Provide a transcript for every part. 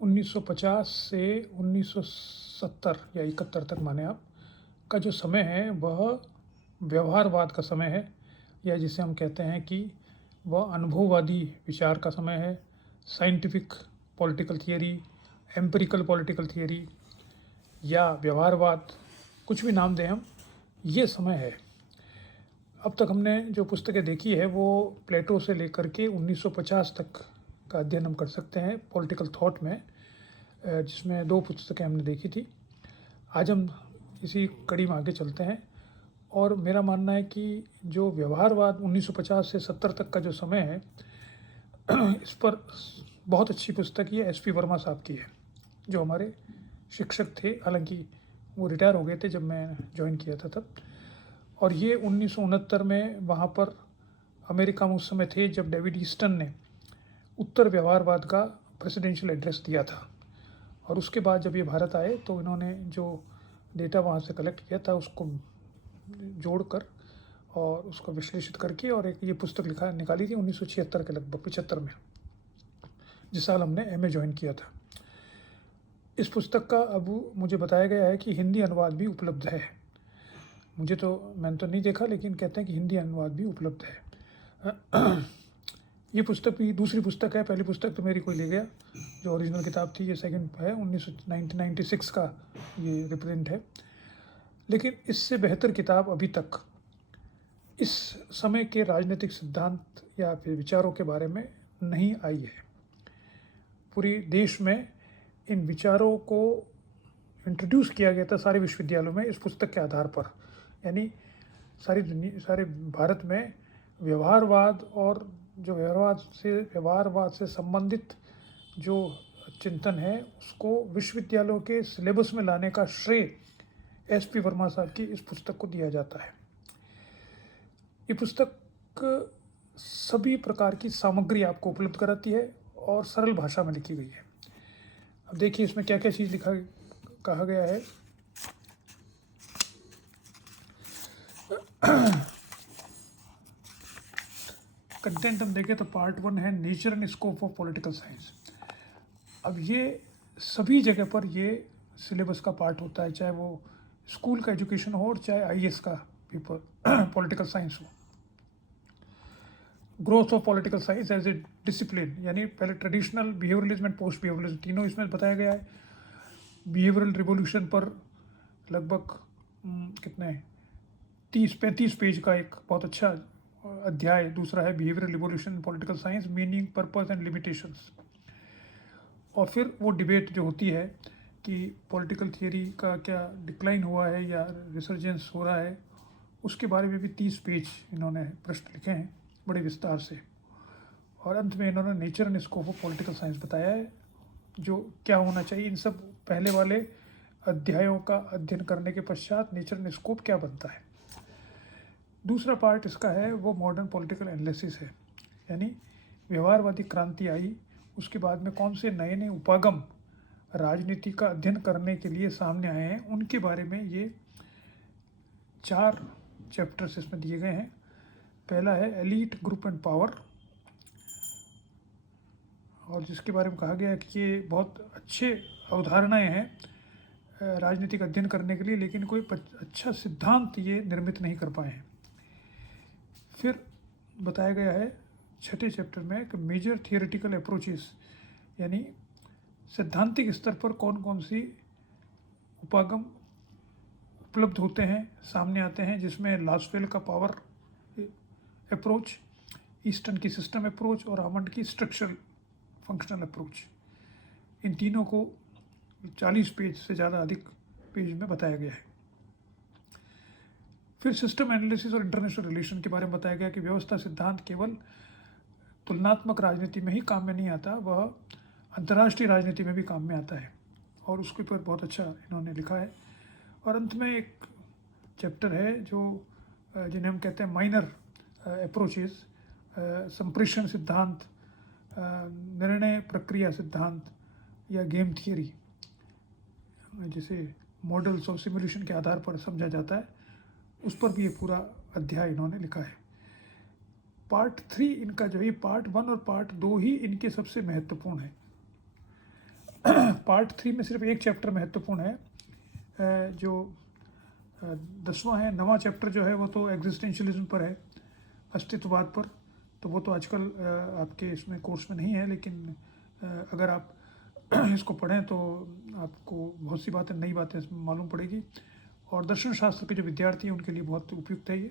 1950 से 1970 या 71 तक माने आप का जो समय है वह व्यवहारवाद का समय है, या जिसे हम कहते हैं कि वह अनुभववादी विचार का समय है। Scientific political theory, empirical political theory या व्यवहारवाद, कुछ भी नाम दें हम, ये समय है। अब तक हमने जो पुस्तकें देखी है वो प्लेटो से लेकर के 1950 तक का अध्ययन हम कर सकते हैं पॉलिटिकल थॉट में, जिसमें 2 पुस्तकें हमने देखी थी। आज हम इसी कड़ी में आगे चलते हैं और मेरा मानना है कि जो व्यवहारवाद 1950 से 70 तक का जो समय है, इस पर बहुत अच्छी पुस्तक ये एस पी वर्मा साहब की है, जो हमारे शिक्षक थे। हालांकि वो रिटायर हो गए थे जब मैं ज्वाइन किया था तब। और ये 1969 में वहाँ पर अमेरिका में उस समय थे जब डेविड ईस्टन ने उत्तर व्यवहारवाद का प्रेसिडेंशियल एड्रेस दिया था। और उसके बाद जब ये भारत आए तो इन्होंने जो डेटा वहाँ से कलेक्ट किया था उसको जोड़कर और उसको विश्लेषित करके और एक ये पुस्तक निकाली थी 1976 के लगभग 75 में, जिस साल हमने एमए ज्वाइन किया था। इस पुस्तक का अब मुझे बताया गया है कि हिंदी अनुवाद भी उपलब्ध है। मैंने तो नहीं देखा, लेकिन कहते हैं कि हिंदी अनुवाद भी उपलब्ध है। ये पुस्तक भी दूसरी पुस्तक है। पहली पुस्तक तो मेरी कोई ले गया, जो ओरिजिनल किताब थी। ये सेकंड है, 1996 का ये रिप्रिंट है। लेकिन इससे बेहतर किताब अभी तक इस समय के राजनीतिक सिद्धांत या फिर विचारों के बारे में नहीं आई है। पूरी देश में इन विचारों को इंट्रोड्यूस किया गया था सारे विश्वविद्यालयों में इस पुस्तक के आधार पर। यानी सारे भारत में व्यवहारवाद और जो व्यवहारवाद से संबंधित जो चिंतन है उसको विश्वविद्यालयों के सिलेबस में लाने का श्रेय एस पी वर्मा साहब की इस पुस्तक को दिया जाता है। ये पुस्तक सभी प्रकार की सामग्री आपको उपलब्ध कराती है और सरल भाषा में लिखी गई है। अब देखिए इसमें क्या क्या चीज़ कहा गया है। कंटेंट हम देखें तो पार्ट 1 है nature and scope of political science. अब ये सभी जगह पर ये सिलेबस का पार्ट होता है, चाहे वो स्कूल का एजुकेशन हो और चाहे आईएएस का पेपर पॉलिटिकल साइंस हो। Growth of political science as a discipline, यानी पहले traditional, behaviouralism and post behaviouralism, तीनों इसमें बताया गया है। बिहेवियरल रिवोल्यूशन पर लगभग कितने 30-35 पेज का एक बहुत अच्छा अध्याय। दूसरा है behavioural revolution in political science, meaning, purpose and limitations. और फिर वो डिबेट जो होती है कि पॉलिटिकल थियरी का क्या डिक्लाइन हुआ है या रिसर्जेंस हो रहा है, उसके बारे में भी 30 पेज इन्होंने प्रश्न लिखे हैं बड़े विस्तार से। और अंत में इन्होंने nature and scope of political science बताया है, जो क्या होना चाहिए। इन सब पहले वाले अध्यायों का अध्ययन करने के पश्चात नेचर एंड स्कोप क्या बनता है। दूसरा पार्ट इसका है वो मॉडर्न पॉलिटिकल एनालिसिस है, यानी व्यवहारवादी क्रांति आई, उसके बाद में कौन से नए नए उपागम राजनीति का अध्ययन करने के लिए सामने आए हैं, उनके बारे में ये 4 चैप्टर्स इसमें दिए गए हैं। पहला है एलीट ग्रुप एंड पावर, और जिसके बारे में कहा गया है कि ये बहुत अच्छे अवधारणाएं हैं राजनीतिक अध्ययन करने के लिए, लेकिन कोई अच्छा सिद्धांत ये निर्मित नहीं कर पाए हैं। फिर बताया गया है 6ठे चैप्टर में कि मेजर थियोरेटिकल अप्रोचेस, यानी सैद्धांतिक स्तर पर कौन कौन सी उपागम उपलब्ध होते हैं, सामने आते हैं, जिसमें लासवेल का पावर अप्रोच, ईस्टर्न की सिस्टम अप्रोच और आमंड की स्ट्रक्चरल फंक्शनल अप्रोच। इन तीनों को 40 पेज से ज़्यादा अधिक पेज में बताया गया है। फिर सिस्टम एनालिसिस और इंटरनेशनल रिलेशन के बारे में बताया गया कि व्यवस्था सिद्धांत केवल तुलनात्मक राजनीति में ही काम में नहीं आता, वह अंतर्राष्ट्रीय राजनीति में भी काम में आता है, और उसके ऊपर बहुत अच्छा इन्होंने लिखा है। और अंत में एक चैप्टर है जो जिन्हें हम कहते हैं माइनर अप्रोचेस, संप्रेषण सिद्धांत, निर्णय प्रक्रिया सिद्धांत या गेम थियरी, जिसे मॉडल्स और सिमुलेशन के आधार पर समझा जाता है, उस पर भी ये पूरा अध्याय इन्होंने लिखा है। पार्ट 3 इनका जो है, पार्ट 1 और पार्ट 2 ही इनके सबसे महत्वपूर्ण है। पार्ट 3 में सिर्फ एक चैप्टर महत्वपूर्ण है, जो 10वां है। 9वां चैप्टर जो है वो तो एग्जिस्टेंशलिज्म पर है, अस्तित्ववाद पर। तो वो तो आजकल आपके इसमें कोर्स में नहीं है, लेकिन अगर आप इसको पढ़ें तो आपको बहुत सी बातें, नई बातें इसमें मालूम पड़ेगी, और दर्शन शास्त्र के जो विद्यार्थी हैं उनके लिए बहुत उपयुक्त है ये।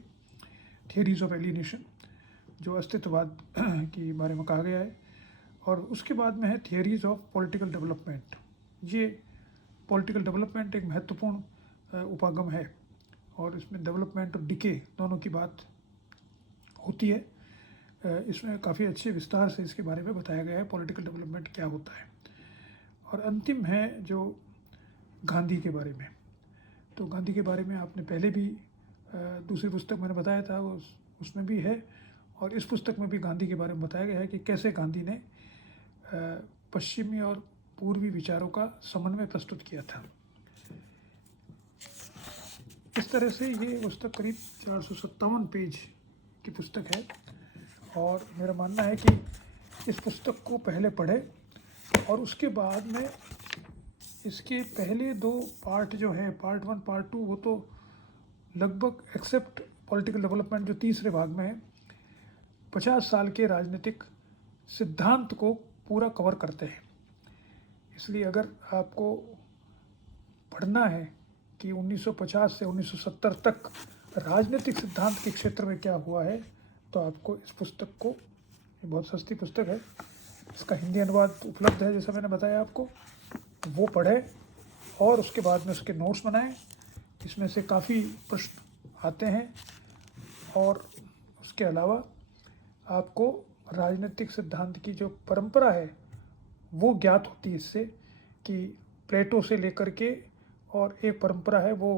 थियरीज ऑफ एलिनेशन, जो अस्तित्ववाद के बारे में कहा गया है। और उसके बाद में है थियरीज ऑफ पॉलिटिकल डेवलपमेंट। ये पॉलिटिकल डेवलपमेंट एक महत्वपूर्ण उपागम है, और इसमें डेवलपमेंट और डिके दोनों की बात होती है। इसमें काफ़ी अच्छे विस्तार से इसके बारे में बताया गया है, पॉलिटिकल डेवलपमेंट क्या होता है। और अंतिम है जो गांधी के बारे में। तो गांधी के बारे में आपने पहले भी दूसरी पुस्तक मैंने बताया था, उसमें भी है, और इस पुस्तक में भी गांधी के बारे में बताया गया है कि कैसे गांधी ने पश्चिमी और पूर्वी विचारों का समन्वय प्रस्तुत किया था। इस तरह से ये पुस्तक करीब 457 पेज की पुस्तक है, और मेरा मानना है कि इस पुस्तक को पहले पढ़े, और उसके बाद में इसके पहले 2 पार्ट जो है, पार्ट 1 पार्ट 2, वो तो लगभग एक्सेप्ट पॉलिटिकल डेवलपमेंट जो तीसरे भाग में है, 50 साल के राजनीतिक सिद्धांत को पूरा कवर करते हैं। इसलिए अगर आपको पढ़ना है कि 1950 से 1970 तक राजनीतिक सिद्धांत के क्षेत्र में क्या हुआ है, तो आपको इस पुस्तक को, ये बहुत सस्ती पुस्तक है, इसका हिंदी अनुवाद उपलब्ध है जैसा मैंने बताया आपको, वो पढ़े और उसके बाद में उसके नोट्स बनाएं। इसमें से काफ़ी प्रश्न आते हैं, और उसके अलावा आपको राजनीतिक सिद्धांत की जो परंपरा है वो ज्ञात होती है इससे, कि प्लेटो से लेकर के, और एक परंपरा है वो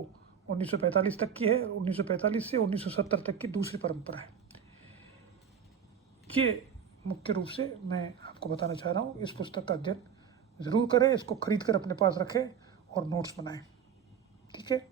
1945 तक की है, 1945 से 1970 तक की दूसरी परंपरा है। ये मुख्य रूप से मैं आपको बताना चाह रहा हूँ। इस पुस्तक का अध्ययन ज़रूर करें, इसको खरीद कर अपने पास रखें और नोट्स बनाएं। ठीक है।